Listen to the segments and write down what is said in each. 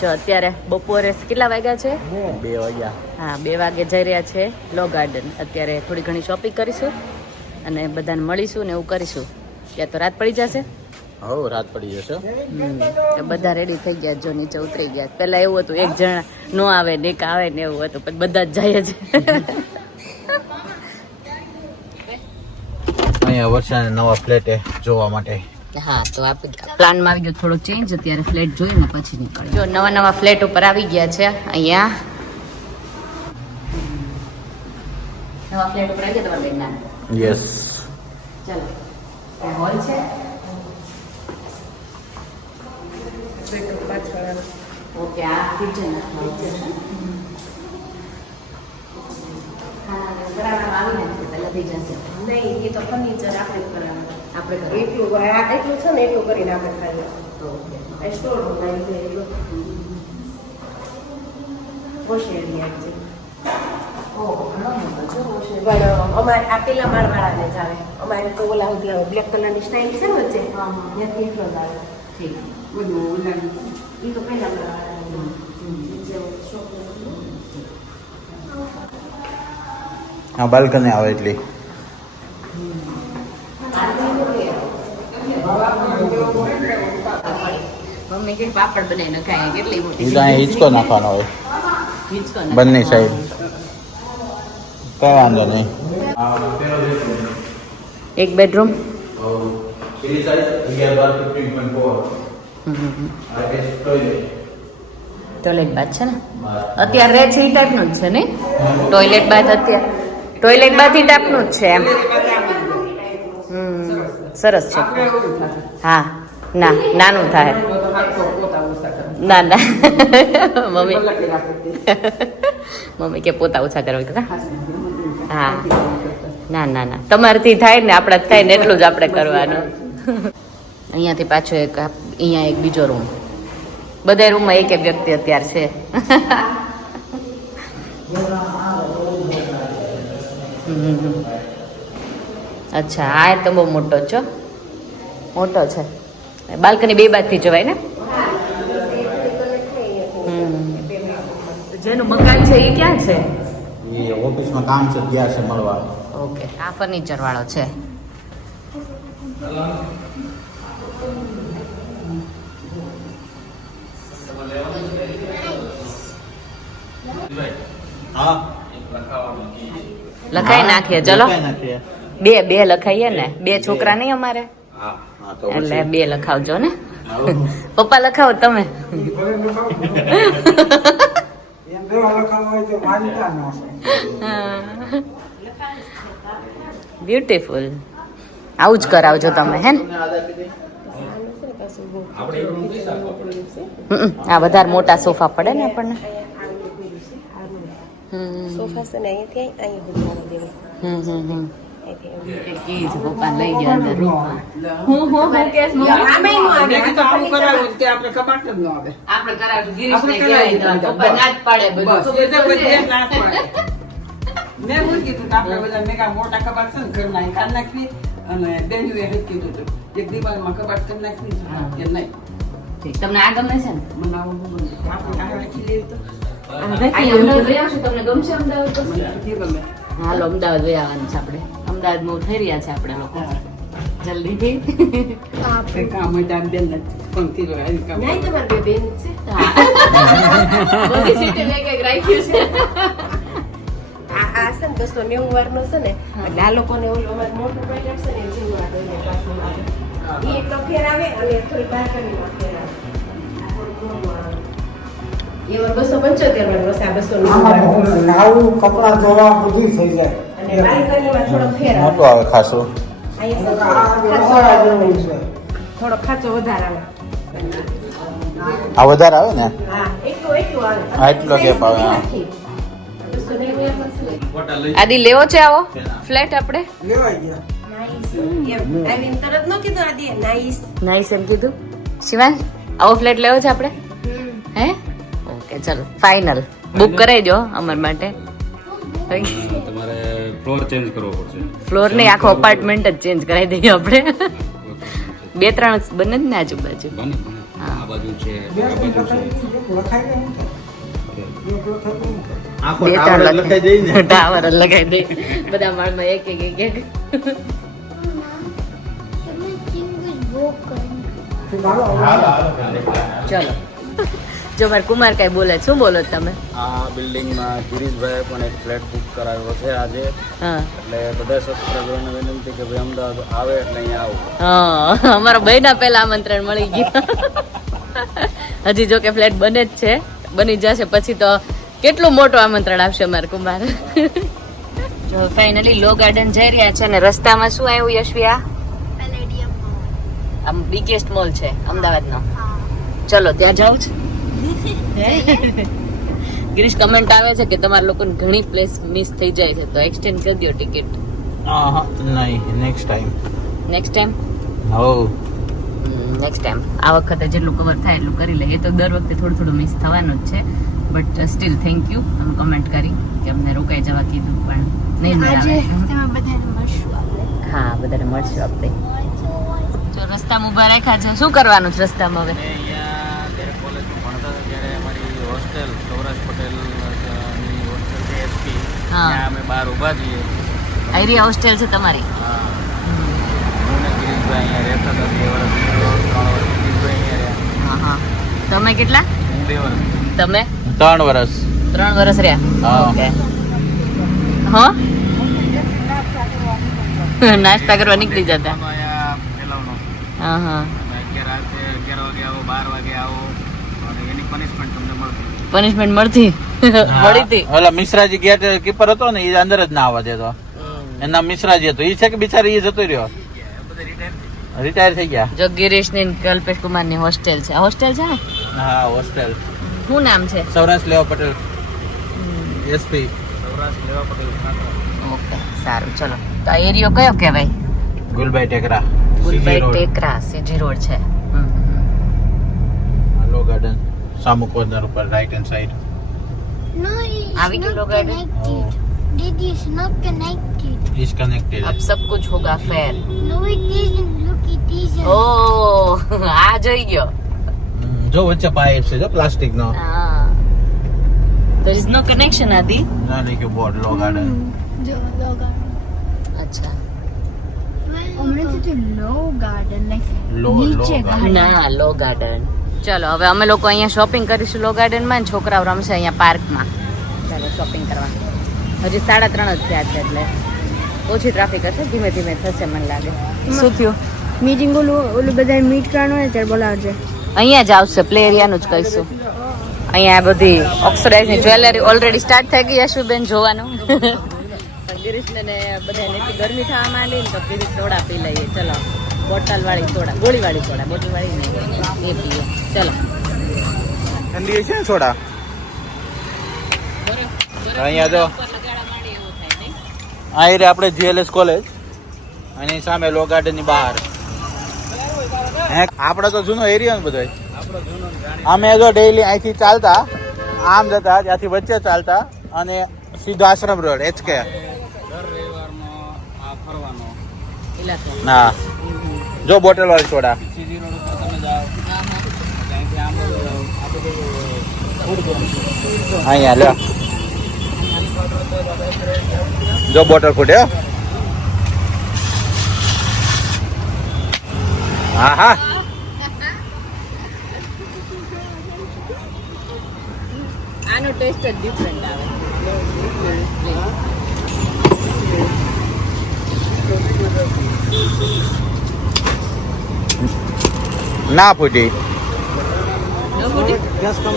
જો અત્યારે બપોરે કેટલા વાગ્યા છે? 2 વાગ્યા. હા, 2 વાગે જઈ રહ્યા છે લો ગાર્ડન. અત્યારે થોડી ઘણી શોપિંગ કરીશું અને બધાને મળીશું ને એવું કરીશું. ત્યાં તો રાત પડી જશે. હો, રાત પડી જશે. બધા રેડી થઈ ગયા, જો નીચે ઉતરી ગયા. પેલા એવું હતું એક જણા નો આવે ને એક આવે ને એવું હતું, પણ બધા જ જાય છે. અહીંયા વર્ષાને નવા ફ્લેટ જોવા માટે. હા, તો પ્લાનમાં આવી ગયો થોડો ચેન્જ. અત્યારે ફ્લેટ જોઈએ ને પછી નીકળે. જો નવા ફ્લેટ ઉપર આવી ગયા છે. અહીંયા નવા ફ્લેટ ઉપર આવી ગયા તમારા બેનના. યસ. ચાલો, હોલ છે. ઓકે, આ કિચન નહીં, એ તો ફર્નિચર આપણે કરાવવાનું. આપણે એટલું છે ને એટલું કરીને આપણે ખાઈ સ્ટોર વોશ એરિયા છે. પણ અમારે આ પેલા માળવાળાને જ આવે. અમારે તો ઓલા સુધી આવે બ્લેક કલરની સ્ટાઇલ છે ને વચ્ચે ત્યાંથી એટલો જ આવે. ઠીક. બધું એ તો પેલા માળવાળાને હા, બાલ્કની આવે એટલી. મમ્મી કે પાપડ બનાવી નખાય કેટલી મોટી. એ તો અહીંયા હિંચકો નાખવાનો હોય હિંચકો બંને સાઈડ. કઈ વાંધો નહીં. એક બેડરૂમ. ટોયલેટ બાથ છે ને અત્યારે રહે છે એ ટાઈપનું જ છે ને ટોયલેટ બાથ. અત્યારે ટોયલેટ બાથ એ ટાઈપનું જ છે એમ. સરસ છે. હા, ના નાનું થાય. ના ના મમ્મી કે પોતા ઓછા કરવા. હા, ના ના ના તમારાથી થાય ને આપણા થાય ને એટલું જ આપણે કરવાનું. અહીંયાથી પાછો એક અહીંયા એક બીજો રૂમ. બધા રૂમમાં એક વ્યક્તિ અત્યારે છે. અચ્છા, આ તો બહુ મોટો છો. મોટો છે. બાલ્કની 2 બાજુથી જવાય ને. જેનું મકાન છે એ ક્યાં છે? એ ઓફિસમાં કામ છે, ગયા છે મળવા. ઓકે, આ ફર્નિચર વાળો છે. હા, લખાઈ નાખીએ. ચલો, બે લખાઈએ ને. 2 છોકરા નહીં અમારે, એટલે 2 લખાવજો ને. પપ્પા લખાવો તમે. બ્યુટીફુલ. આવું જ કરાવજો તમે હે ને. આ વધારે મોટા સોફા પડે ને આપણને. સોફા છે ને અહીંયાથી અહીંયા પપ્પા લઈ ગયા અંદર રૂમમાં. આપણે કરાવશું. ગિરીશને કહેવાય તો પપ્પા ના જ પાડે બધું. મેં એવું કીધું કે આપણે બધા મેગા મોટા કબાટ છે ને ઘરના એ કાઢ નાખવી અને બેન્યુએ જ કીધું હતું એક દિવાલમાં કબાટ કરી નાખવી કે નહીં. તમને આ ગમે છે ને? મને આવું બહુ ગમે. આપણે આ રાખી લેવી તો અમદાવાદ લઈ આવશું. તમને ગમશે અમદાવાદ? મને જે ગમે. હાલો, અમદાવાદ લઈ આવવાનું છે આપણે. અમદાવાદમાં થઈ રહ્યા છે આપણે લોકો જલ્દીથી. આપણે કામ હોય ત્યાં બેન પંક્તિ આવી કામ નહીં તમારી બેન છે. બધી સીટે મેં કંઈક રાખ્યું છે. આ છે ને 290 વારનો છે ને એટલે આ લોકોને ઓલું અમારે મોટું પેકેટ છે ને એ જેવું આ દઈને પાછું આવે. એ એક તો ફેર આવે અને થોડી બહાર કરીને ફેર આવે. આ થોડું મોટું આવે. એ વાર 275 વાળો છે, આ 290. આવું કપડા ધોવા બધું થઈ જાય. અને બાલ્કનીમાં થોડો ફેર આવે. મોટું આવે ખાસું. અહીંયા થોડો ખાચો વધારે આવે. આ વધારે આવે ને. હા, એટલું આવે. હા, એટલો ગેપ આવે, હા. આદિ લેવો છે આવો ફ્લેટ આપણે? લેવાઈ ગયા. આવીને તરત ન કીધું આદિએ નાઈસ. નાઈસ એમ કીધું. શિવાંશ, આવો ફ્લેટ લેવો છે આપણે? હે? ઓકે, ચલો ફાઇનલ. બુક કરાવી દો અમાર માટે. તમારે ફ્લોર ચેન્જ કરવો પડશે. ફ્લોર નહીં, આખો અપાર્ટમેન્ટ જ ચેન્જ કરાવી દઈએ આપણે. 2-3 બને જ ને આજુબાજુ. બને. હા, બાજુ છે આ બાજુ છે લખાય ને શું થાય? એક લખાય તો શું થાય? આખો બે ટાવર ત્રણ લખાઈ દઈ ને ટાવર જ લગાવી દે બધા માળમાં એક એક એક એક ચલો જો મારે કુમાર કઈ બોલે શું બોલો છો તમે? આ બિલ્ડિંગમાં ગિરીશભાઈ પણ એક ફ્લેટ બુક કરાવ્યો છે આજે હા એટલે બધા સબસ્ક્રાઈબરોને વિનંતી કે ભાઈ અમદાવાદ આવે એટલે અહીંયા આવો હા અમારા ભાઈના પહેલા આમંત્રણ મળી ગયું હજી જો કે ફ્લેટ બને જ છે બની જશે પછી તો કેટલું મોટું આમંત્રણ આપશે અમારા કુમાર જો ફાઇનલી લો ગાર્ડન જઈ રહ્યા છે અને રસ્તામાં શું આવ્યું યશવી? આમ બિગેસ્ટ મોલ છે અમદાવાદનો. ચલો ત્યાં જાઉં છે. ગિરીશ કમેન્ટ આવે છે કે તમારા લોકોને ઘણી પ્લેસ મિસ થઈ જાય છે તો એક્સટેન્ડ કરી દો ટિકિટ. નહીં નેક્સ્ટ ટાઈમ નેક્સ્ટ ટાઈમ હો નેક્સ્ટ ટાઈમ આ વખતે જેટલું કવર થાય એટલું કરી લે. એ તો દર વખતે થોડું થોડું મિસ થવાનું જ છે બટ સ્ટીલ થેન્ક યુ તમે કમેન્ટ કરી કે અમને રોકાઈ જવા કીધું પણ નહીં મેળવે. હા બધાને મળશું આપણે. જો રસ્તામાં ઊભા રાખ્યા છે શું કરવાનું છે રસ્તામાં હવે? અને અહીંયા જ્યારે કોલેજમાં ભણતા હતા ત્યારે અમારી હોસ્ટેલ સૌરાષ્ટ્ર પટેલની હોસ્ટેલ છે એસપી હા. ત્યાં અમે બહાર ઊભા છીએ. આઈરિયા હોસ્ટેલ છે તમારી? હા હું ને ગિરીશભાઈ અહીંયા રહેતા હતા 2 વર્ષ 3 વર્ષ ગિરીશભાઈ અહીંયા રહ્યા. હા તમે કેટલા? હું 2 વર્ષ. તમે 3 વર્ષ 3 વર્ષ રહ્યા? હા. ઓકે. હા નાસ્તા કરવા નીકળી જતા? અહીંયા ફેલાવનો હા હા તમે 11 વાગે આવો 12 વાગે આવો અને એની પનિશમેન્ટ તમને મળતી. પનિશમેન્ટ મળતી મળી હતી? ઓલા મિશ્રાજી ગેટ કીપર હતો ને એ અંદર જ ના આવવા દેતો. એના મિશ્રાજી હતો એ છે કે બિચારી એ જતો રહ્યો રિટાયર થઈ ગયા. જો ગિરીશ ની કલ્પેશ કુમાર ની હોસ્ટેલ છે. હોસ્ટેલ છે ને? હા હોસ્ટેલ શું નામ છે? સૌરાષ્ટ્ર લેવા પટેલ એસપી સૌરાષ્ટ્ર લેવા પટેલ ખાતો. ઓકે સારું ચલો. તો આ એરિયો કયો કહેવાય? ગુલબાઈ ટેકરા ગુલબાઈ ટેકરા સીજી રોડ છે. લો ગાર્ડન સામુ કોર્નર ઉપર right hand side. No, it's Are we not look at it? connected. Daddy, it's not connected. Is connected. अब सब कुछ होगा fair. No, it isn't. Look, it isn't. ઓ આ જોઈ ગયો. જો વચ્ચે પાઇપ છે જો પ્લાસ્ટિક નો. હા there is no connection આદિ. ના નહીં કે બોર્ડ લો ગાર્ડન. અચ્છા No garden, like લો garden. ના લો ગાર્ડન. ચલો હવે અમે લોકો અહીંયા શોપિંગ કરીશું લો ગાર્ડન માં અને છોકરાઓ રમશે અહીંયા પાર્કમાં. ચાલો શોપિંગ કરવા. હજી 3:30 જ થયા છે એટલે ઓછી ટ્રાફિક હશે ધીમે ધીમે થશે મને લાગે. શું થયું? મીટિંગ ઓલું બધા મીટ કરવાનું હોય ત્યારે બોલાવજે. અહીંયા જ આવશે પ્લે એરિયાનું જ કહીશું. અહીંયા આ બધી ઓક્સિડાઇઝની જ્વેલરી ઓલરેડી સ્ટાર્ટ થઈ ગઈ યશુબેન જોવાનું. ગિરીશને ને બધા એટલી ગરમી થવા માંડી ને તો ગિરીશ સોડા પી લઈએ. ચલો બોટલ વાળી સોડા ગોળીવાળી સોડા બોટલ વાળી નહીં એ પીએ. ચલો ઠંડી છે ને સોડા અહીંયા જો આ રે આપણે જીએલએસ કોલેજ અને સામે લો ગાર્ડન ની બહાર. આપણે તો જૂનો એરિયા ને બધો. અમે જો ડેઈલી અહીંથી ચાલતા આમ જતા ત્યાંથી વચ્ચે ચાલતા અને સીધો આશ્રમ રોડ એચકે. દર રવિવારનો આ ફરવાનો. ઇલાકો. હા જો બોટલ વાળી સોડા. સીજી રોડ ઉપર તમે જાઓ ત્યાંથી આમ બાજુ જાઓ આ બધું ફૂડ ઝોન છે. અહીંયા લ્યો જો બોટલ ફૂટ્યો. હા હા આનો ટેસ્ટ જ ડિફરન્ટ આવે. ના ફૂટી. ગેસ કમ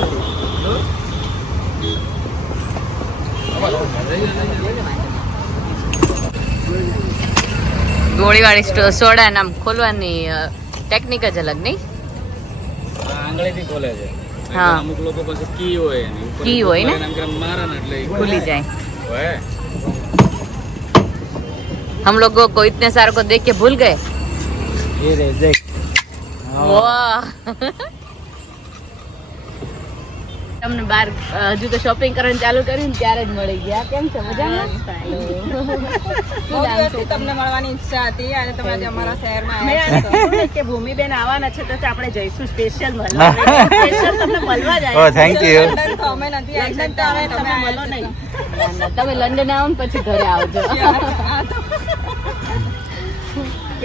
ગોળીવાળી સોડા નામ ખોલવાની ટેકનિક જ અલગ નહીં? આ આંગળીથી ખોલે છે. હા. અમુક લોકો પાસે કી હોય એની ઉપર કી હોય ને? આમ કરીને મારે ને એટલે ઈ खुली जाए. હોય. हम लोगों को इतने सारों को देख के भूल गए. એ રે દેખ. वाह તમને બહાર હજુ તો શોપિંગ કરવાનું ચાલુ કર્યું ને ત્યારે જ મળી ગયા. કેમ છો? મજામાં? બહુ દિવસથી તમને મળવાની ઈચ્છા હતી અને તમે આજે અમારા શહેરમાં આવ્યા છો કે ભૂમિબેન આવવાના છે તો આપણે જઈશું સ્પેશિયલ મળવા. સ્પેશિયલ તમને મળવા જ ઓ થેન્ક યુ. લંડન તો અમે નથી આવી શકતા હવે તમે મળો નહીં. તમે લંડન આવો ને પછી ઘરે આવજો.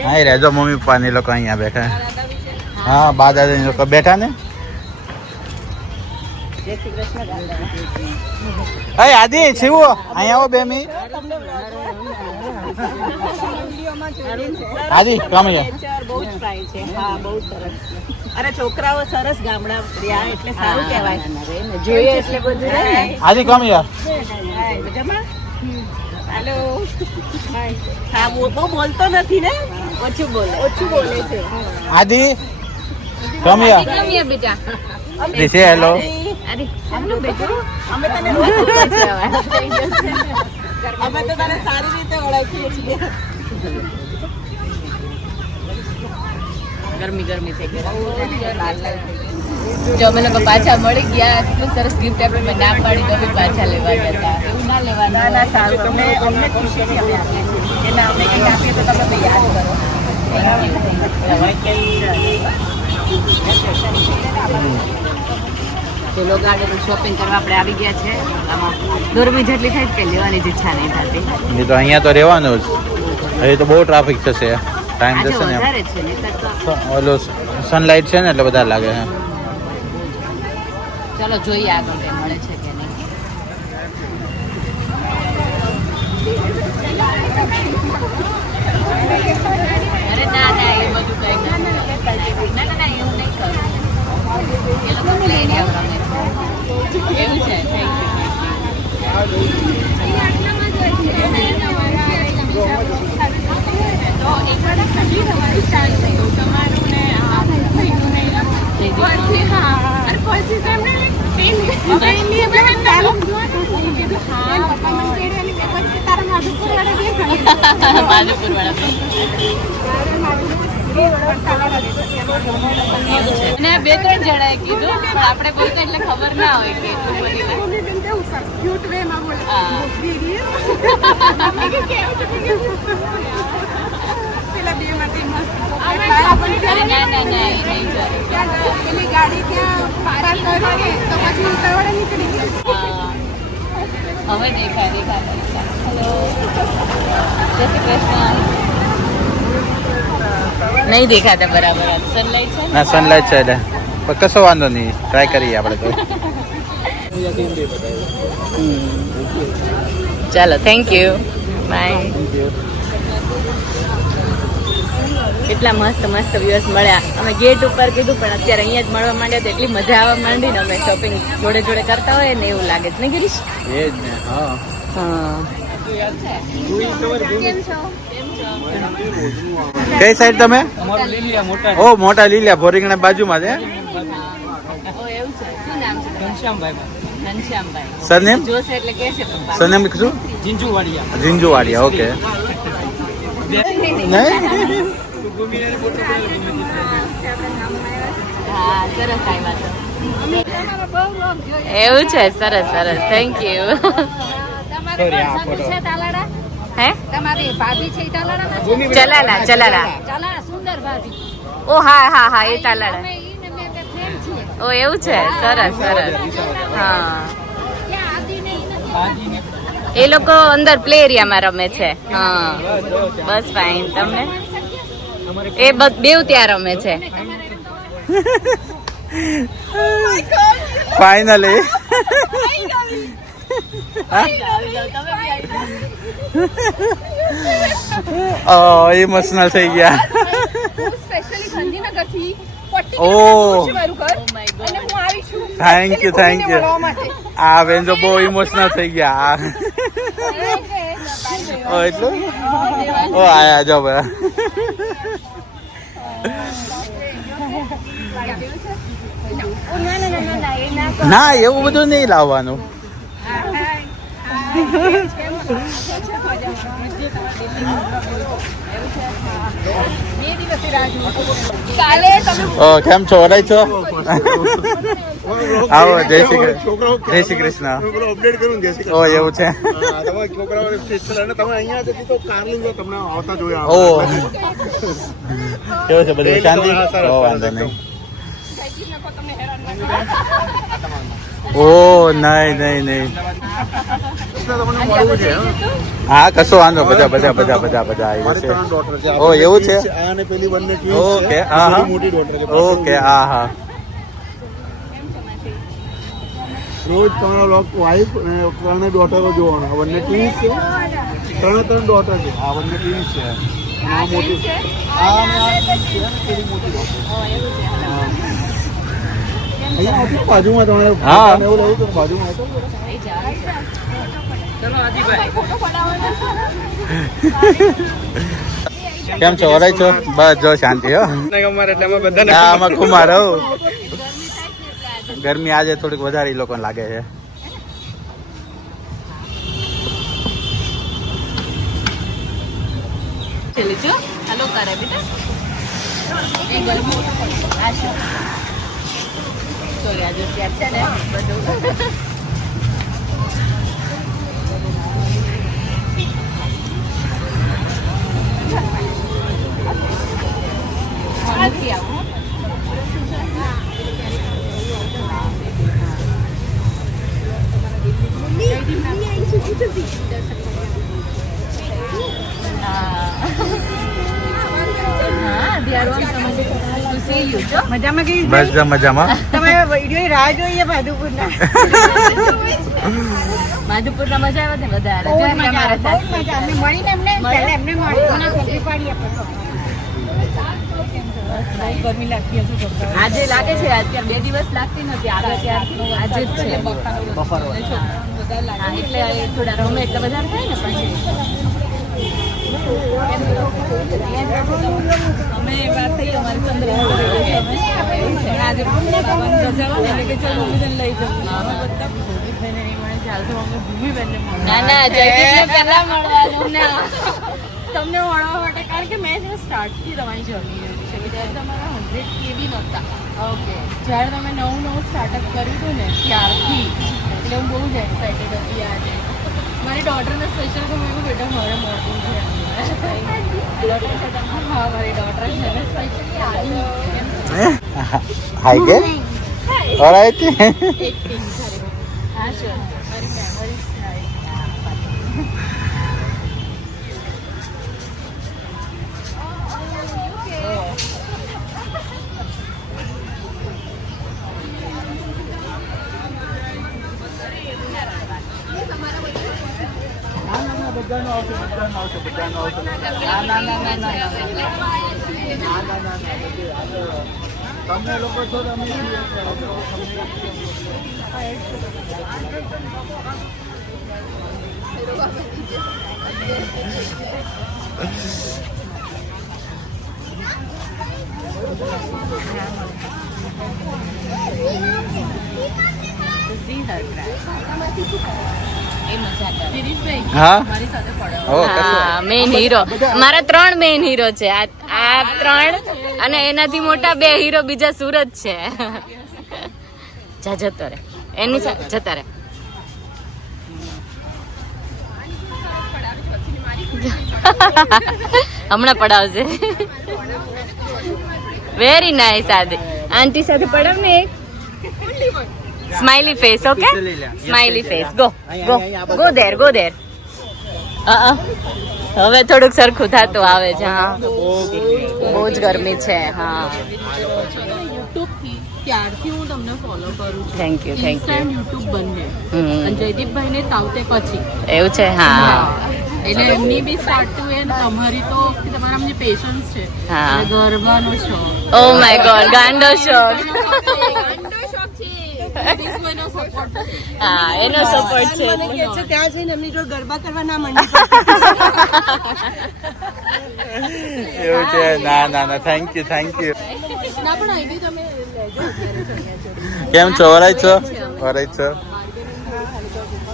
હા રહેજો મમ્મી પપ્પા ને લોકો અહીંયા બેઠા. હા બા દાદા ને લોકો બેઠા ને. જય શ્રી કૃષ્ણ દાદા. અરે આદિ શિવો અહીંયા આવો 2 મિનિટ. આદિ કામ અહીંયા. બહુ જ ફાઇન છે. હા બહુ સરસ. અરે છોકરાઓ સરસ ગામડા રહ્યા એટલે સારું કહેવાય. જોઈએ એટલે બધું રહે ને. આદિ કામ યાર. મજામાં? હેલો. હા બહુ બોલતો નથી ને? ઓછું બોલે. ઓછું બોલે છે. આદિ કામ યાર. કમીએ બેટા. દિસે હેલો. અરે સાંભળો બેટા. અમે તને રોજ રોજ બોલાવે. અમે તો તને સારી રીતે ઓળખીએ છીએ. ગરમી ગરમી થઈ ગઈ. જો અમે લોકો પાછા મળી ગયા. કેટલું સરસ ગિફ્ટ આપ્યું. મેં ના પાડી તો બી પાછા લેવા ગયા હતા. એવું ના લેવાનું. ના ના સારું તમે અમને ખુશીથી અમે આપીએ છીએ કે ના અમે કંઈક આપીએ તો તમે તો યાદ કરો. ચલો ગાડી શોપિંગ કરવા આપણે આવી ગયા છે. આમાં ગરમી જેટલી થાય કે લેવાની જ ઈચ્છા નહીં થતી. નહીં તો અહીંયા તો રહેવાનું જ. હજી તો બહુ ટ્રાફિક થશે. ટાઈમ આજે જશે ને વધારે છે નહીંતર તો ઓલો સનલાઇટ છે ને એટલે બધા લાગે છે. ચલો જોઈએ આગળ કંઈ મળે છે કે નહીં. અરે ના ના એ બધું કંઈ ના ના ના એવું નહીં કરું. એ લોકો પ્લે એરિયા રમે છે. એવું છે. તો એક વાર સમજી તમારું ચાલુ થઈ ગયું તમારું ને પછી હા અને પછી તમને બે ત્રણ જણાએ કીધું પણ આપણે બોલતા એટલે ખબર ના હોય કે એટલું હવે દેખાય. હેલો જય શ્રી કૃષ્ણ. નહીં દેખાતા બરાબર. સનલાઇટ છે ના સનલાઇટ છે એટલે પણ કશો વાંધો નહીં. ટ્રાય કરીએ આપણે તો. ચાલો થેન્ક યુ બાય. કેટલા મસ્ત મસ્ત વ્યૂઝ મળ્યા. અમે ગેટ ઉપર કીધું પણ અત્યારે અહીંયા જ મળવા માંડ્યા તો એટલી મજા આવવા માંડી ને અમે શોપિંગ જોડે જોડે કરતા હોય ને એવું લાગે છે ને ગિરીશ? એ જ ને. હા કઈ સાઈડ તમે? ઓ મોટા લીલિયા ભોરીંગણા બાજુમાં છે. ઓ એવું છે. શું નામ છે? ઘનશ્યામભાઈ. સરનેમ? જોશે એટલે કહેશે પપ્પા. સરનેમ શું? જીંજુવાડિયા. ઓકે. નહીં હા સરસ આવ્યા તો. એવું છે. સરસ સરસ થેન્ક યુ. હે તમારી ભાભી છે તાલાડા ચલાલા ચલાલા. સુંદર ભાભી ઓ હા હા હા એ તાલાડા. અમે ઈને મેં બે ફ્રેન્ડ છીએ ઓ એવું છે. સરસ સરસ. હા ત્યાં આદિને ઈને એ લોકો અંદર પ્લે એરિયામાં રમે છે. હા બસ ફાઇન. તમને એ બેવ ત્યાં રમે છે. ફાઇનલી ઇમોશનલ થઈ ગયા. સ્પેશિયલી ગાંધીનગરથી ઓહ મારું ઘર અને હું આવી છું થેન્ક યુ. આ બેન તો બહુ ઇમોશનલ થઈ ગયા. ઓ એટલું ઓ આયા જો બધા. ના એવું બધું નહીં લાવવાનું. દિવસથી રાહ જોઉં છું. કાલે તમે ઓ કેમ છો વરાય છો આવો જય શ્રી કૃષ્ણ અપડેટ કરું જય શ્રી ઓ એવું છે તમારા છોકરાઓને સ્પેશિયલ અને તમે અહીંયા જતી તો કાર લઈને તમને આવતા જોયા ઓ કેવું છે બધું શાંતિ ઓ વાંધો નહીં ઓ નહીં નહીં નહીં તમને મળવું છે હા કશો વાંધો બધા આવી છે ઓ એવું છે અને પેલી બંને ઓકે હા હા મોટી ડોટર છે ઓકે હા હા રોજ તમારા લોક વાઈફ અને ત્રણે ડોટરો જોવાના બંને ટ્વિન્સ છે ત્રણ ડોટર છે આ બંને ટ્વિન્સ છે અને આ મોટી આ અને આ twins છે અને પેલી મોટી ડોટર અહીંયા આવતી બાજુમાં તમારે હા. એવું રહ્યું તો બાજુમાં આવતો કેમ છો વરાય છો બસ જો શાંતિ હો હા આમાં કુમાર હો ગરમી આજે થોડીક વધારે ઈ લોકોને લાગે છે ચલી જો હાલો કરે બેટા એ ગરમી આ શું સોરી આજે ત્યાં છે ને બધું નથી આવું મજામાં ગઈ બસ જો મજામાં તમે વિડીયો રાહ જોઈએ ભાદુપુરના માધુપુરના મજા આવે ને વધારે જો ને અમારા સાથે અમે મળીને એમને પહેલા એમને મળી પાડી ગરમી લાગતી હશે છોકરાઓ આજે લાગે છે અત્યારે 2 દિવસ લાગતી નથી આગળ ત્યારથી આજે જ છે હા, એટલે થોડા રમે એટલે વધારે થાય ને પછી અમે વાત થઈ અમારી 15 આજે બાબાને રજા હોય એટલે કે ચાલો ભૂમિબેન લઈ જવું અમે બધા ભૂમિબેન નહીં મળે ચાલતો અમે ભૂમિબેનને ના ના જયદીપને પહેલા મળવાનું ના તમને મળવા માટે કારણ કે મેં જ્યારે સ્ટાર્ટથી તમારી જર્ની જોઈ છે કે ત્યારે તમારા 100K બી નહોતા ઓકે જ્યારે તમે નવું સ્ટાર્ટઅપ કર્યું હતું ને ત્યારથી એટલે હું બહુ જ એક્સાઇટેડ હતી આજે મારી ડોટરને સ્પેશિયલ તો મેં બેટા મારે મળવું છે હા મારી ડોટર છે ને સ્પેશિયલી આવી હાઈ કે ઓલરાઈટ એક પિંક હા શ્યોર મારી મેમરીઝ થાય તમને લોકો છો તમે હા મારી સાથે પડો ઓ કશો મેઇન હીરો મારા 3 મેઇન હીરો છે આ 3 અને એનાથી મોટા 2 હીરો બીજા સુરત છે જા જતો રે એની સાથે જતા રે હમણાં પડાવશે વેરી નાઇસ આદિ આંટી સાથે પડાવ ને એક smiley face okay smiley face go દેર હવે થોડુંક સરખું થતું આવે છે હા બહુ જ ગરમી છે હા ત્યારથી હું તમને ફોલો કરું છું થેન્ક યુ યુટ્યુબ બંને અને જયદીપભાઈને તાવતે પછી એવું છે હા એટલે એમની બી સ્ટાર્ટ ટુ એન્ડ તમારી તો તમારા જે પેશન્સ છે હા. અને ગરબાનો શોખ ઓ માય ગોડ ગાંડો શોખ હા એનો સપોર્ટ છે મને કહે છે ત્યાં જઈને એમની જોડે ગરબા કરવા ના માંડી એવું છે ના થેન્ક યુ ના પણ અહીં બી તમે લેજો અત્યારે ચણિયા ચોળી. કેમ છો વરાય છો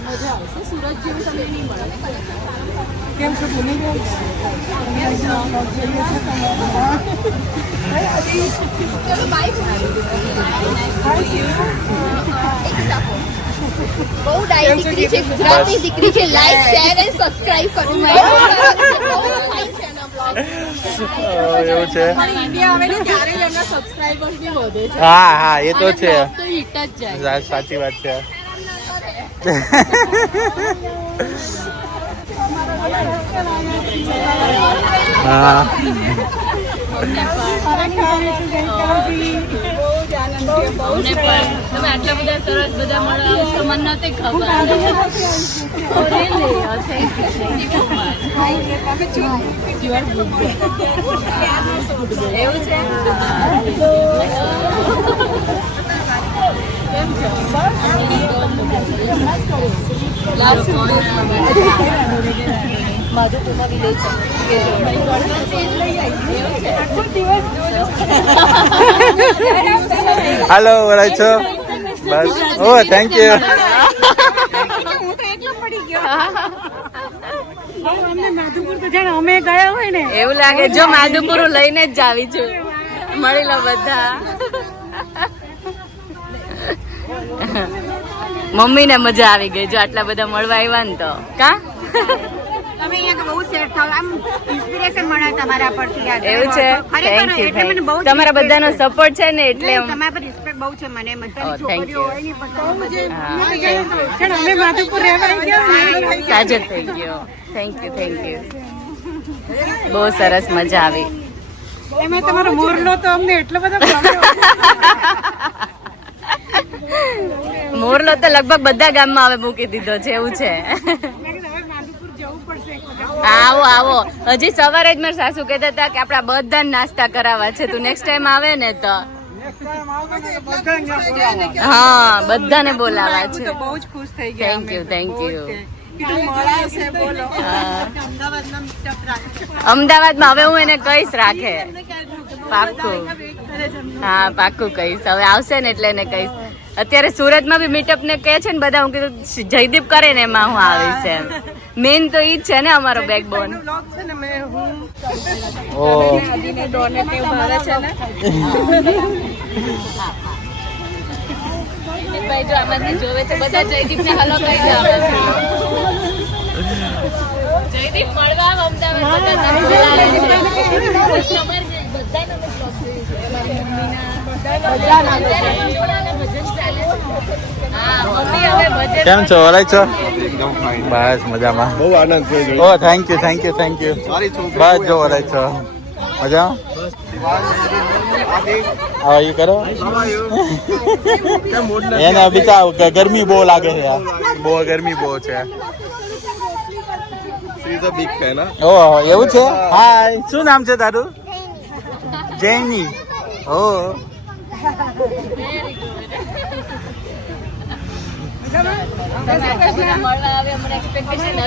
મજા આવશે સુરત જેવું તમને નહીં મળે કેમ છો ભૂલી ગયા? બહુ ડાયી દીકરી છે, ગુજરાતની દીકરી છે. લાઈક શેર અને સબસ્ક્રાઇબ કરો. એવું છે. ઇન્ડિયા આવે ને ત્યારે જ એમના સબસ્ક્રાઇબર્સ બી વધે છે. હા હા એ તો છે, તો હિટ જ જાય. સાચી વાત છે. હા અમને પણ તમે આટલા બધા સરસ બધા મળવા તો મને નહોતી ખબર. Really? Oh, thank you so much. એવું છે? કેમ છો? લાસ્ટ હાલો વરાય છો બસ. ઓ થેન્ક યુ. અમે ગયા હોય ને એવું લાગે જો માધુપુર લઈને જ જાવી છું. મળી લો બધા. મમ્મી ને મજા આવી ગઈ જો આટલા બધા મળવા આવ્યા ને તો કા. તમે અહીંયા બહુ સેટ થાવ, આમ ઇન્સ્પિરેશન મળે તમારા પરથી. એવું છે. Thank you thank you. તમારા બધાનો સપોર્ટ છે ને એટલે તમારા પર રિસ્પેક્ટ બહુ છે મને. બધાની થેન્ક છોકરીઓ યુ. હોય ને પણ અમે માધુપુર રહેવા આવી ગયા. સાજો થઈ ગયો. Thank you. બહુ સરસ મજા આવી. એમાં તમારો મોરલો તો અમને એટલો બધો ગમ્યો. મોરલો તો લગભગ બધા ગામમાં હવે મૂકી દીધો છે એવું છે. આવો આવો. હજી સવારે જ મારા સાસુ કહેતા હતા કે આપડા બધા નાસ્તા કરાવવા છે. તું નેક્સ્ટ ટાઈમ આવે ને તો હા બધાને બોલાવા છે. બહુ જ ખુશ થઈ ગયા. Thank you. કીધું મળાશે બોલો. અમદાવાદમાં હવે હું એને કહીશ રાખે. પાક્કું. હા પાક્કું કહીશ. હવે આવશે ને એટલે એને કહીશ. અત્યારે સુરતમાં બી મીટઅપ ને કહે છે ને બધા. હું કીધું જયદીપ કરે ને એમાં હું આવીશ એમ. મેન તો ઈ જ છે ને અમારો બેકબોન. ઓ ભાઈ જો આમાંથી જોવે તો બધા જયદીપને હલો કહી દો. જયદીપ મળવા અમદાવાદ બધા બોલાવે છે. કસ્ટમર બધાને બ્લોગ કેમ છો વરાય છો? બસ મજામાં. બહુ આનંદ થયો. ઓ થેન્ક યુ. બસ જો વરાય છો મજામાં. હા એ કરો એને બિચાર ગરમી બહુ લાગે છે યાર. ગરમી બહુ છે. ઓહ એવું છે. હાય શું નામ છે તારું? જૈની. ઓ મળવા આવે અમને એક્સપેક્ટેશન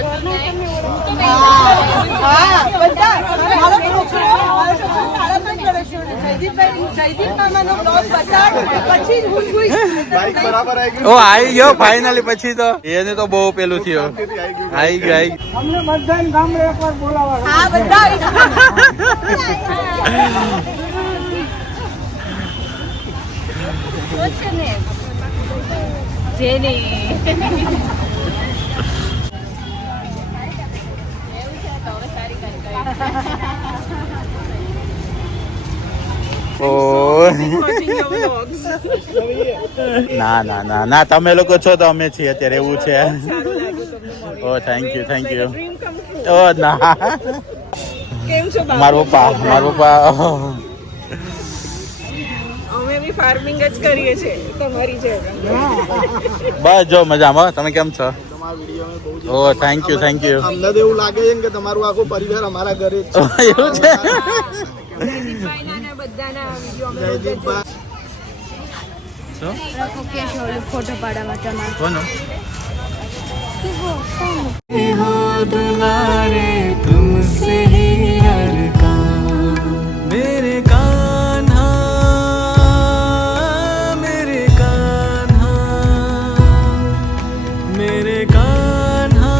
ઓ આવી ગયો ફાઇનલી. પછી તો એને તો બહુ પેલું થયું. આવી ગયો. અમને બધાને ગામડે એકવાર બોલાવા. હા બધા ના તમે લોકો છો તો અમે છીએ અત્યારે. એવું છે. ઓ થેન્ક યુ. ઓ ના કેમ છો? મારા પપ્પા અમે બી ફાર્મિંગ જ કરીએ છીએ તમારી જેમ. બસ જો મજામાં. તમે કેમ છો? ઓ થેન્ક યુ. અમને તો એવું લાગે છે કે તમારું આખું પરિવાર અમારા ઘરે જ છે. એવું છે. ફોટો પાડવા માટે કોનો? तुमसे ही हर काम मेरे कान्हा मेरे कान्हा मेरे कान्हा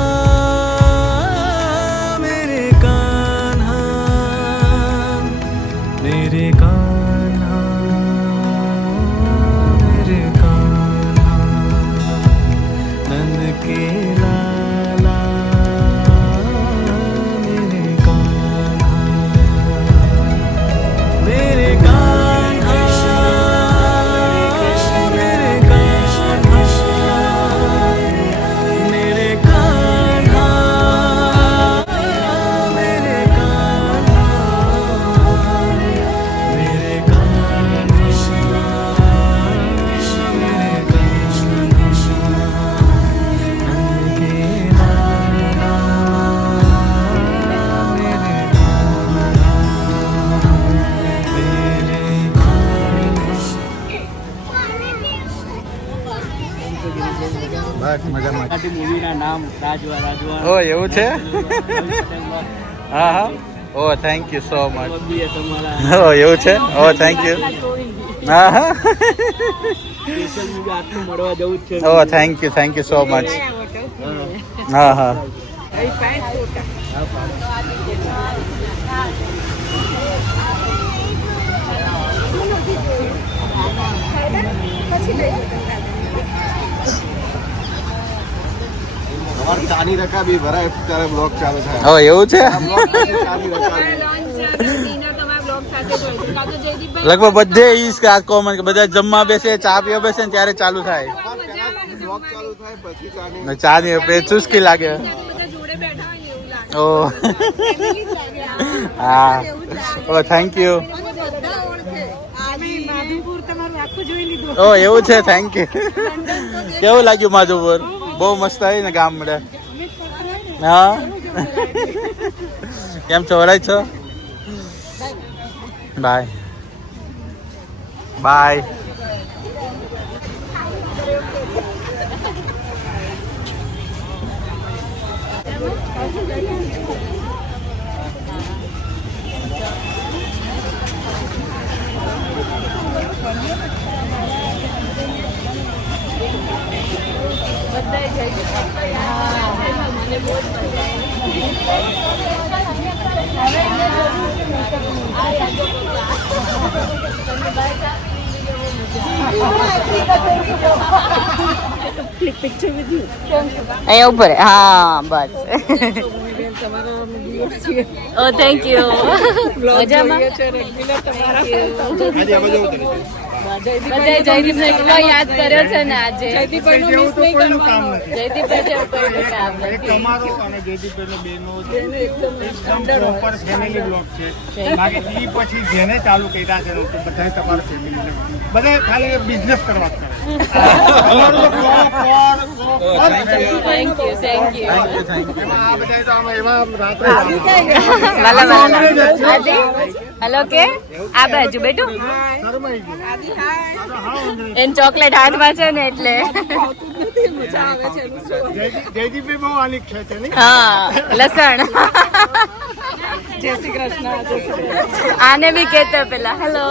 के लाला मेरे कान्हा मेरे कान्हा मेरे कान्हा मेरे कान्हा मेरे મૂવીના નામ રાજવા રાજવા. ઓ એવું છે? હા હા. ઓ થેન્ક યુ સો મચ. ઓ એવું છે? ઓ થેન્ક યુ. હા હા. ઓ થેન્ક યુ સો મચ. હા હા. અમારે ચાની રકા બી ભરાય ત્યારે બ્લોગ ચાલુ થાય. ઓ એવું છે? લગભગ બધે ઈસ કે આ કોમન કે બધા જમવા બેસે ચા પીવા બેસે ને ત્યારે ચાલુ થાય. બ્લોગ ચાલુ થાય પછી ચાની ને ચા ની પે ચુસ્કી લાગે. ઓ હા. ઓ થેન્ક યુ. ઓ એવું છે? Thank you. કેવું લાગ્યું માધુપુર? બહુ મસ્ત આવી ને ગામ મળે. હા. કેમ છો? વરાય છો? Bye bye. અહીંયા ઉપર હા બસ. ઓ થેન્ક યુ. મજામાં? બધા જયદીપને એટલો યાદ કર્યો છે ને આજે. જયદીપભાઈ કોઈનું કામ નથી. તમારો અને જયદીપભાઈનો બેનો પ્રોપર ફેમિલી બ્લોગ છે. બાકી ઈ પછી જેને ચાલુ કર્યા છે બધા તમારા ફેમિલી બધા ખાલી બિઝનેસ કરવા જ કરે. Thank you. આ બધા તો આમાં એવા રાત્રે હેલો કે આ બાજુ બેઠું શરમાઈ ગયું. એન ચોકલેટ હાથમાં છે ને એટલે. જયદીપભાઈ બહુ આની છે ને. હા લસણ. જય શ્રી કૃષ્ણ. આને બી કેતો પેલા હેલો.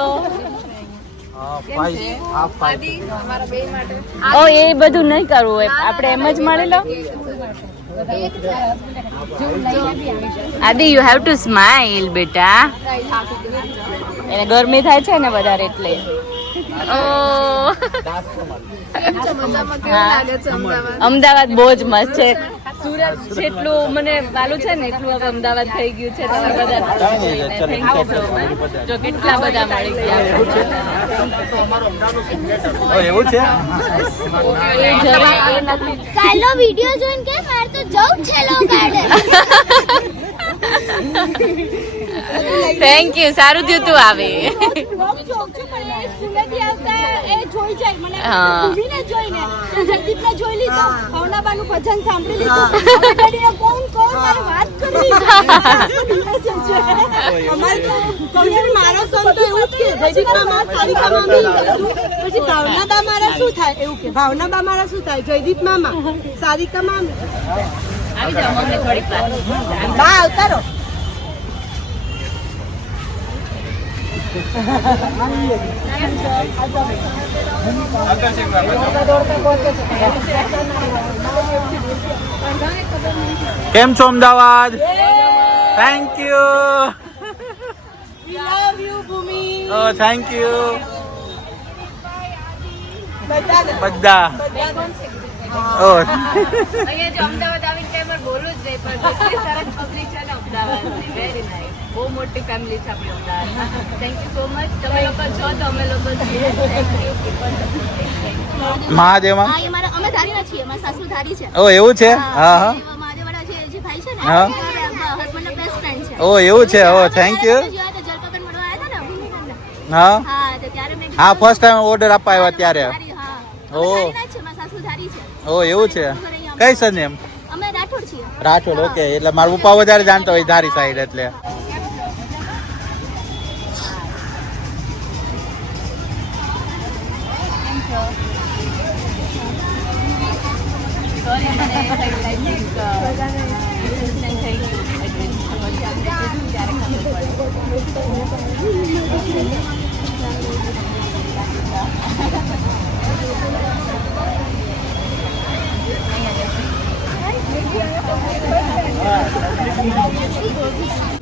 ઓ એ બધું નહીં કરવું હોય, આપણે એમ જ મળી લો. આદિ યુ હેવ ટુ સ્માઈલ બેટા. એને ગરમી થાય છે ને વધારે એટલે. અમદાવાદ બહુ જ મસ્ત છે. સુરત જેટલું મને વાલું છે ને એટલું હવે અમદાવાદ થઈ ગયું છે. તમે બધા થેન્ક યુ સો મચ. જો કેટલા બધા મળી ગયા. એવું છે? કાલનો વિડિયો જોઈને કે મારે તો જવું છે લો ગાર્ડન. Thank you. સારું થયું તું આવે. જોઈ જાય મને ટીવીને જોઈને જયદીપને જોઈ લીધો, ભાવનાબાનું ભજન સાંભળી લીધું. કોણ મારે વાત કરવી છે. અમારે તો મારો સન તો એવું જ કે જયદીપમાં મારા સારિકા મામી, પછી ભાવનાબા મારા શું થાય એવું કે ભાવનાબા મારા શું થાય જયદીપ મામા સારિકા મામી. આવી જાઓ મમ્મી થોડીક વાર. બા અવતારો. કેમ છો Ahmedabad? Thank you. We love you, Bhumi. ઓ થેન્ક યુ બધાને. બધા. અહીંયા જો અમદાવાદ આવીને કઈ વાર બોલવું જ નહીં પણ એટલી સરસ પબ્લિક છે ને અમદાવાદની વેરી નાઇસ બહુ મોટી ફેમિલી છે આપણી અમદાવાદમાં થેન્ક યુ સો મચ તમે લોકો છો તો અમે લોકો છીએ મહાદેવમાં હા, એ મારા અમે ધારીના છીએ, મારા સાસુ ધારી છે. ઓ એવું છે હા હા મહાદેવવાળા જે ભાઈ છે ને, હા. મારા husband ના best friend છે. ઓ એવું છે ઓ થેન્ક યુ અમે જોયા હતા, જલપાબેન મળવા આવ્યા હતા ને, ભૂમિકાને. હા હા, તો ત્યારે મેં હા ફર્સ્ટ ટાઈમ ઓર્ડર આપવા આવ્યા ત્યારે ધારી, હા. ઓ. અમે ધારીના જ છીએ, મારા સાસુ ધારી છે. ઓ એવું છે કઈ સરનેમ અમે રાઠોડ છીએ. રાઠોડ ઓકે એટલે મારા પપ્પા વધારે જાણતા હોય ધારી સાઈડ એટલે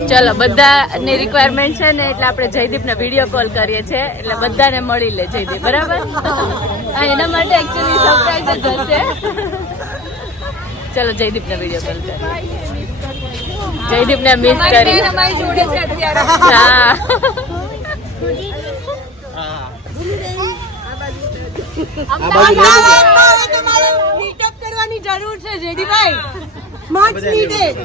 ચલો બધાની રિક્વાયરમેન્ટ છે ને એટલે આપણે જયદીપને વિડીયો કોલ કરીએ છીએ એટલે બધાને મળી લે જયદીપ બરાબર હા એના માટે એકચ્યુઅલી સરપ્રાઈઝ જ હશે ચલો જયદીપને વિડીયો કોલ કરીએ જયદીપને મિસ કરી હા મીટઅપ કરવાની જરૂર છે જયદીપભાઈ મચ નીડેડ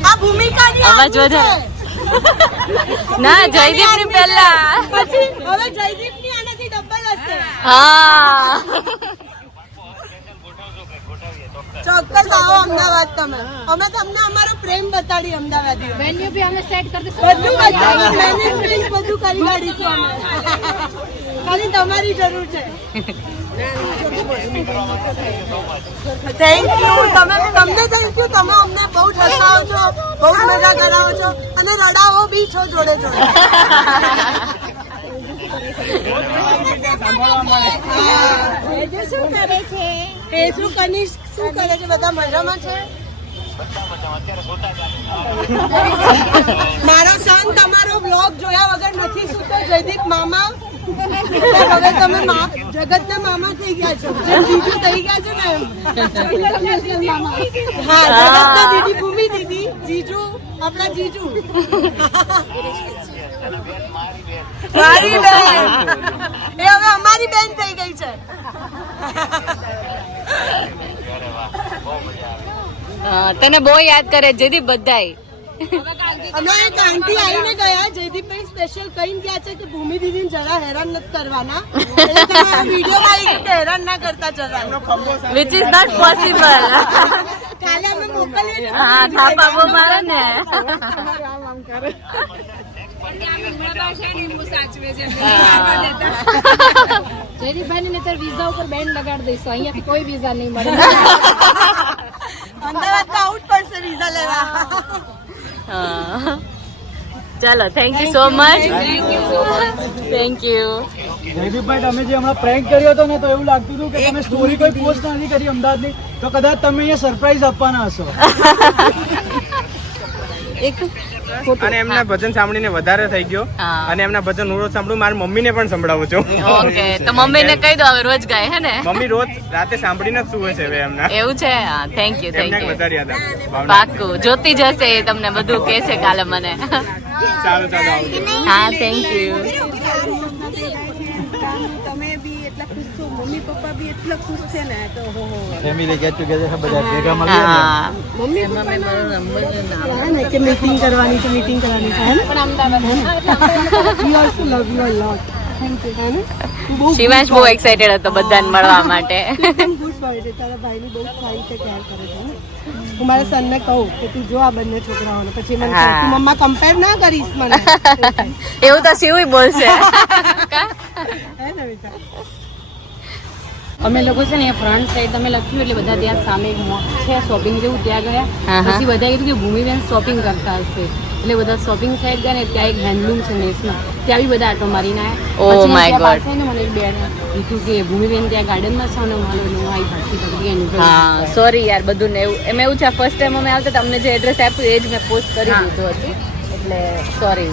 આ ભૂમિકાની અવાજ વધારે ના જયદીપની પહેલા પછી હવે જયદીપની આનાથી ડબલ હશે હા ચોક્કસ આવો અમદાવાદ તમે અમે તમને અમારો પ્રેમ બતાડી અમદાવાદી વેન્યુ બી અમે સેટ કરી બધું બતાવી મેનેજમેન્ટ બધું કરી કાઢીશું અમે ખાલી તમારી જરૂર છે થેન્ક યુ તમને થેન્ક યુ તમે અમને બહુ જ હસાવો છો બહુ જ મજા કરાવો છો અને રડાવો બી છો જોડે જોડે શું કરે છે એ શું કનિષ્ક શું કરે છે બધા મજામાં છે મારો સન તમારો બ્લોગ જોયા વગર નથી સૂતો જયદીપ મામા હવે તમે જગતના મામા થઈ ગયા છો જીજુ થઈ ગયા છો ને એમ હા જગતના દીદી ભૂમિ દીદી જીજુ આપણા જીજુ મારી બેન એ હવે અમારી બેન થઈ ગઈ છે તને બહુ યાદ કરે જયદીપ બધાય હમણાં એક આંટી આવીને ગયા જયદીપભાઈ સ્પેશિયલ કહીને ગયા છે કે ભૂમિ દીદીને જરા હેરાન નથી કરવાના એટલે તમે વિડીયોમાં આવી કે હેરાન ના કરતા જરા વિચ ઇઝ નોટ પોસિબલ કાલે અમે મોકલીએ હા થાપા બહુ મારે ને જયદીપભાઈ ને વિઝા ઉપર બેન લગાડી દઈશું અહીંયાથી કોઈ વિઝા નહીં મળે અમદાવાદ તો આઉટ પડશે વિઝા લેવા ચાલો thank you so much thank you જયદીપભાઈ તમે જે હમણાં પ્રેન્ક કર્યો હતો ને તો એવું લાગતું હતું કે તમે સ્ટોરી કોઈ પોસ્ટ નથી કરી અમદાવાદની તો કદાચ તમે અહીંયા સરપ્રાઈઝ આપવાના હશો અને એમના ભજન સાંભળીને વધારે થઈ ગયો અને એમના ભજન હું રોજ સાંભળું મારી મમ્મીને પણ સંભળાવું છું ઓકે તો મમ્મીને કહી દો હવે રોજ ગાય હે ને મમ્મી રોજ રાતે સાંભળીને જ સુવે છે હવે એમના એવું છે હા થેન્ક યુ એમને વધારે યાદ આવે ભાવના. પાક્કું જોતી જશે એ તમને બધું કહેશે કાલે મને સારું ચાલો આવજો હા થેન્ક યુ તમે બી એટલા ખુશ છો મમ્મી પપ્પા બી એટલા ખુશ છે ને તો ફેમિલી ગેટ ટુગેધર બધા ભેગા મળીએ ને હા કે મીટિંગ કરવાની છે મીટિંગ કરવાની છે પણ Ahmedabad you also love you a lot thank you હે ને શિવાંશ બહુ એક્સાઇટેડ હતો બધાને મળવા માટે ગુડ બોય છે તારા ભાઈની બહુ સારી રીતે કેર કરે છે ને હું મારા સનને કહું કે તું જો આ બંને છોકરાઓને પછી મને કહે, તું મમ્મા કમ્પેર ના કરીશ મને એવું તો શિવ બોલશે હે ને બેટા અમે લોકો છે ને ફ્રન્ટ સાઈડ તમે લખ્યું એટલે બધા ત્યાં સામે એક મોલ છે શોપિંગ જેવું ત્યાં ગયા હા. પછી બધા કીધું કે ભૂમિબેન શોપિંગ કરતા હશે એટલે બધા શોપિંગ સાઈડ ગયા ને ત્યાં એક હેન્ડલૂમ છે નેસમાં, ત્યાં બી બધા આટો મારીને Oh આવ્યા. my God. ને મને એક બેન કીધું કે ભૂમિબેન ત્યાં ગાર્ડનમાં છો ને મારો હું આવી ભરતી કરી એની હા સોરી યાર બધું ને એવું એમ એવું છે ફર્સ્ટ ટાઈમ અમે આવતા તમને જે એડ્રેસ આપ્યું એ જ મેં પોસ્ટ કરી દીધું હતું એટલે સોરી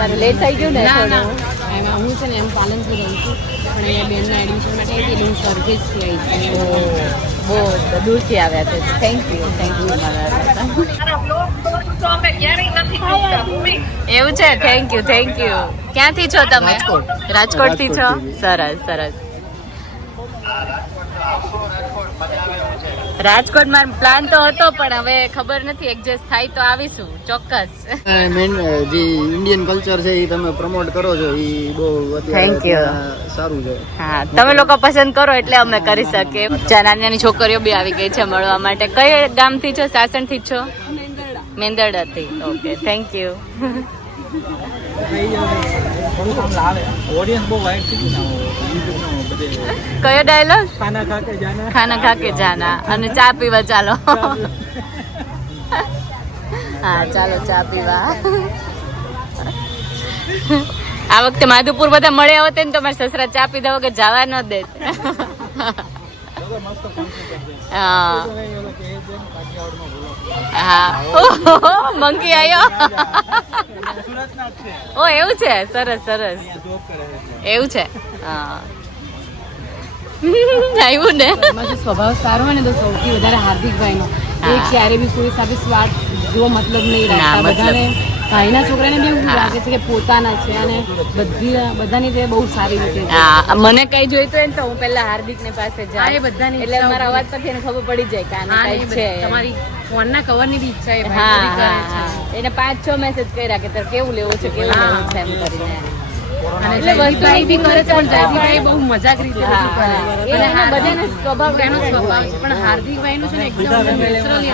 મારે લેટ થઈ ગયું ને થોડું. એમાં હું છે ને એમ પાલનપુર રહું છું પણ અહીંયા બેનના એડમિશન માટે આવી હતી એટલે હું સર્વિસથી આવી છું. બહુ દૂરથી આવ્યા છે. થેન્ક યુ એવું છે. થેન્ક યુ ક્યાંથી છો તમે? રાજકોટથી છો? સરસ સરસ. રાજકોટમાં પ્લાન તો હતો પણ હવે ખબર નથી એડજસ્ટ થાય તો આવીશું ચોક્કસ. મેન જે ઇન્ડિયન કલ્ચર છે એ તમે પ્રમોટ કરો છો એ બહુ Thank you. સારું છે. હા તમે લોકો પસંદ કરો એટલે અમે કરી શકીએ. નાની નાની છોકરીઓ બી આવી ગઈ છે મળવા માટે. કઈ ગામથી છો? સાસણથી છો? મેંદરડાથી. Okay thank you. ઓડિયન્સ બહુ વાઇટ થઈ ગયું ને બધે. કયો ડાયલોગ? ખાના ખાકે જાના. ખાના ખાકે જાના અને ચા પીવા ચાલો. હા ચાલો ચા પીવા. આ વખતે માધુપુર બધા મળ્યા હોતે ને તો મારા સસરા ચા પીધા વગર જવા ન દે. હા હા મંકી આવ્યો. ઓ એવું છે. સરસ સરસ એવું છે. હા આવ્યું ને. એમાં જો સ્વભાવ સારો હોય ને તો સૌથી વધારે હાર્દિકભાઈનો એ ક્યારે બી કોઈ સાથે સ્વાર્થ જેવો મતલબ નહીં રાખતા. બધાને ભાઈના છોકરાને બી એવું લાગે છે કે પોતાના છે અને બધાની તે બહુ સારી રીતે છે. હા મને કઈ જોઈતું હોય ને તો હું પેલા હાર્દિક ને પાસે હા, જાઉં એ બધાની એટલે ઈચ્છા મારા હોય. અવાજ પરથી એને ખબર પડી જાય કે આને હા, કઈ એ છે. તમારી ફોનના કવરની બી ઈચ્છા એ હા ભાઈ પૂરી હા કરે છે. હા. એને 5-6 મેસેજ કર્યા કે તારે કેવું લેવું છે કેવું હા. લેવું છે એમ કરીને. અને જયદીપભાઈ બી કરે છે પણ જયદીપભાઈ બહુ મજાક રીતે બધું કરે. એને બધાનો સ્વભાવ એનો એનો સ્વભાવ છે પણ હાર્દિકભાઈનું છે ને એકદમ નેચરલી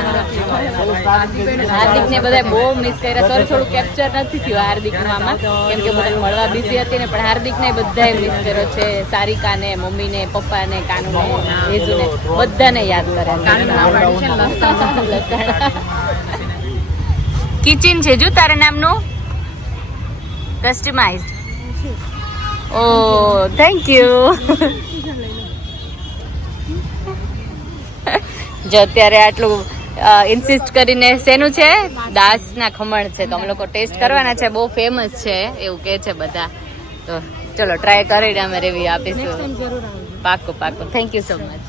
હાર્દિક ને બધા બહુ મિસ કર્યા. સોરી થોડું કેપ્ચર નથી થયું હાર્દિક નું આમાં કેમ કે બધા મળવા બિઝી હતી ને પણ હાર્દિક ને બધાએ મિસ કર્યો છે. સારિકા ને મમ્મી ને પપ્પા ને કાનુ ને હેજુ ને બધાને યાદ કર્યા. કિચન છે જો તારા નામનું કસ્ટમાઇઝ. O thank you. જો અત્યારે આટલું ઇન્સિસ્ટ કરીને શેનું છે? દાસના ખમણ છે તો અમે લોકો ટેસ્ટ કરવાના છે. બહુ ફેમસ છે એવું કહે છે બધા. તો ચલો ટ્રાય કરીને અમે રિવ્યુ આપીશું. પાક્કું પાક્કું. Thank you so much.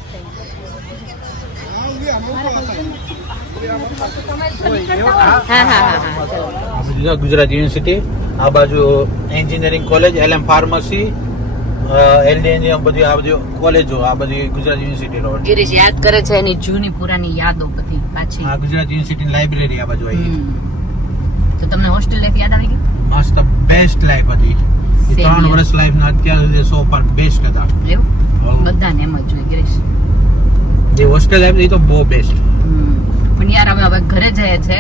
હા હા હા હા ચલો. ગુજરાત યુનિવર્સિટી આ બાજુ engineering college, LM pharmacy, LD બધી આ બધી કોલેજો આ બધી ગુજરાત યુનિવર્સિટી રોડ. ગિરીશ યાદ કરે છે એની જૂની પુરાની યાદો બધી પાછી. આ ગુજરાત યુનિવર્સિટી લાઇબ્રેરી આ બાજુ આવી. તો તમને હોસ્ટેલ લાઈફ યાદ આવી ગઈ? મસ્ત બેસ્ટ લાઈફ હતી. 3 વર્ષ લાઈફ ના અત્યાર સુધી સો પર બેસ્ટ હતા. એવું બધાને એમ જ જોઈએ ગિરીશ. જે હોસ્ટેલ લાઈફ એ તો બહુ બેસ્ટ. પણ યાર અમે હવે ઘરે જઈએ છે.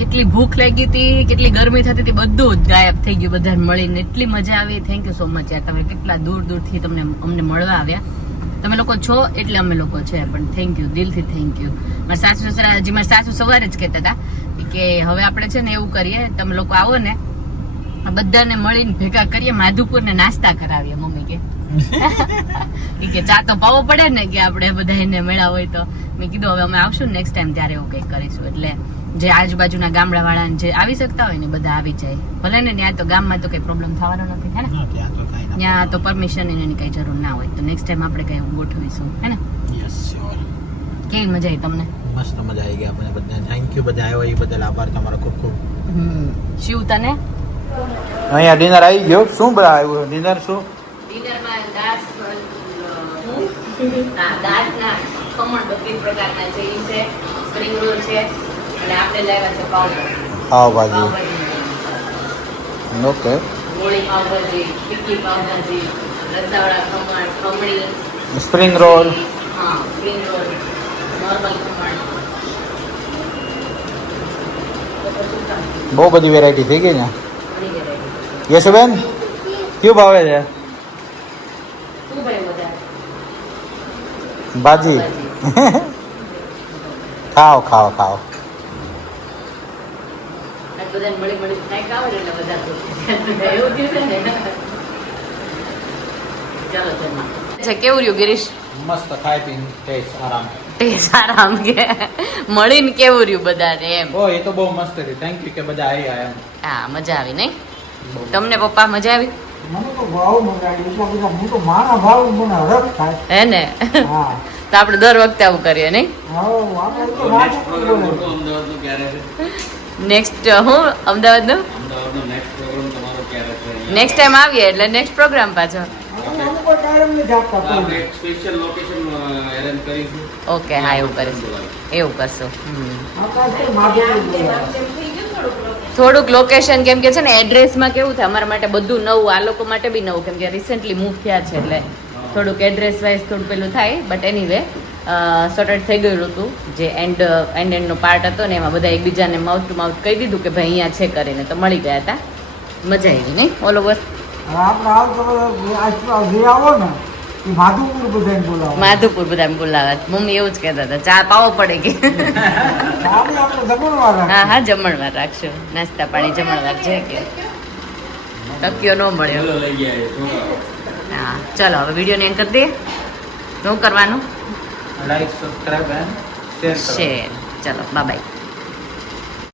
કેટલી ભૂખ લાગી હતી, કેટલી ગરમી થતી હતી, બધું જ ગાયબ થઈ ગયું. બધાને મળીને એટલી મજા આવી. થેન્ક યુ સો મચ યાર. તમે કેટલા દૂર દૂરથી તમને અમને મળવા આવ્યા. તમે લોકો છો એટલે અમે લોકો છે પણ થેન્ક યુ દિલથી થેન્ક યુ. મારા સાસુ સસરા હજી મારા સાસુ સવારે જ કહેતા હતા કે હવે આપણે છે ને એવું કરીએ તમે લોકો આવો ને બધાને મળીને ભેગા કરીએ માધુપુર ને નાસ્તા કરાવીએ. મમ્મી કે ચા તો પાવો પડે ને કે આપણે બધા એને મળ્યા હોય તો. મેં કીધું હવે અમે આવશું ને નેક્સ્ટ ટાઈમ ત્યારે એવું કંઈક કરીશું. એટલે જે આજુબાજુના ગામડા વાળા જે આવી શકતા હોય ને બધા આવી જાય. ભલે ને ત્યાં તો ગામમાં તો કઈ પ્રોબ્લેમ થવાનો નથી હે ને. ત્યાં તો પરમિશન એની કઈ જરૂર ના હોય. તો નેક્સ્ટ ટાઈમ આપણે કઈ ગોઠવીશું હે ને. Yes sure. કેવી મજા આવી તમને? મસ્ત મજા આવી ગઈ આપણે બધા. થેન્ક યુ બધા આવ્યો એ બદલ આભાર તમારો ખૂબ ખૂબ. શિવ તને? અહીંયા ડિનર આવી ગયો. શું બરા આવ્યું ડિનર? શું ડિનરમાં દાસના ખમણ બધી પ્રકારના છે. ઈ છે સ્પ્રિંગ રોલ છે અને આપણે લાવ્યા છે પાવભાજી. ઓકે. ગોળી પાવભાજી, ટિક્કી પાવભાજી, રસાવાળા ખમણ, ખમણી, સ્પ્રિંગ રોલ. હા સ્પ્રિંગ રોલ, નોર્મલ ખમણ. બહુ બધી વેરાયટી થઈ ગઈ ને. ઘણી વેરાયટી. યસ બેન કયું ભાવે છે? શું ભાઈ બધા? ભાજી. ખાઓ ખાઓ ખાઓ. બધાને મળી મળી કાંઈક આવે ને એટલે બધા એવું થયું છે ને. ચાલો જમવા છે. કેવું રહ્યું ગિરીશ? મસ્ત ખાઈ પીને ટેસ્ટ આરામ. ટેસ્ટ આરામ કે મળીને કેવું રહ્યું બધાને એમ? ઓ એ તો બહુ મસ્ત હતી. થેન્ક યુ કે બધા આવ્યા એમ. હા મજા આવી નહીં? તમને પપ્પા મજા આવી? મને તો ભાવ મંગાવી એટલા બધા હું તો મારા ભાવ મને હરખ થાય. હે ને? હા તો આપણે દર વખતે આવું કરીએ નહીં? હા આપણે તો વાત બોલે. અમદાવાદનું ક્યારે છે? નેક્સ્ટ હું અમદાવાદનું અમદાવાદનો નેક્સ્ટ પ્રોગ્રામ તમારો ક્યારે છે? નેક્સ્ટ ટાઈમ આવીએ એટલે નેક્સ્ટ પ્રોગ્રામ પાછો. આપણે કોઈ ટાઈમ નથી આપતા કોઈ. આપણે એક સ્પેશિયલ લોકેશન એરેન્જ કરીશું. ઓકે હા એવું કરીશું. એવું કરશું. આપણે તો માધુપુર બોલાવે. તેમ થઈ ગયું થોડુંક થોડુંક લોકેશન કેમ કે છે ને એડ્રેસમાં કેવું થાય અમારા માટે બધું નવું, આ લોકો માટે બી નવું કેમ કે રિસેન્ટલી મૂવ થયા છે એટલે થોડુંક એડ્રેસ વાઇઝ થોડું પેલું થાય. બટ એનીવે સોર્ટેડ થઈ ગયેલું હતું. જે એન્ડનો પાર્ટ હતો ને એમાં બધા એકબીજાને માઉથ ટુ માઉથ કહી દીધું કે ભાઈ અહીંયા છે કરીને, તો મળી ગયા હતા. મજા આવી નહીં ઓલ ઓવર? હવે આપણે આવ તો આજુબાજુ જે આવો ને એ માધુપુર બધાને બોલાવો. માધુપુર બધા બોલાવે. મમ્મી એવું જ કહેતા હતા ચા પાવો પડે કે આપણે જમણવાર હા હા જમણવાર રાખશો. નાસ્તા પાણી જમણવાર છે કે ટક્યો ન મળ્યો. ચલો લઈ ગયા એ છોકરાઓ. હા ચલો હવે વિડીયોને એન્ડ કરી દઈએ. શું કરવાનું? લાઈક સબસ્ક્રાઇબ એન્ડ શેર કરો. શેર. ચલો બાય બાય.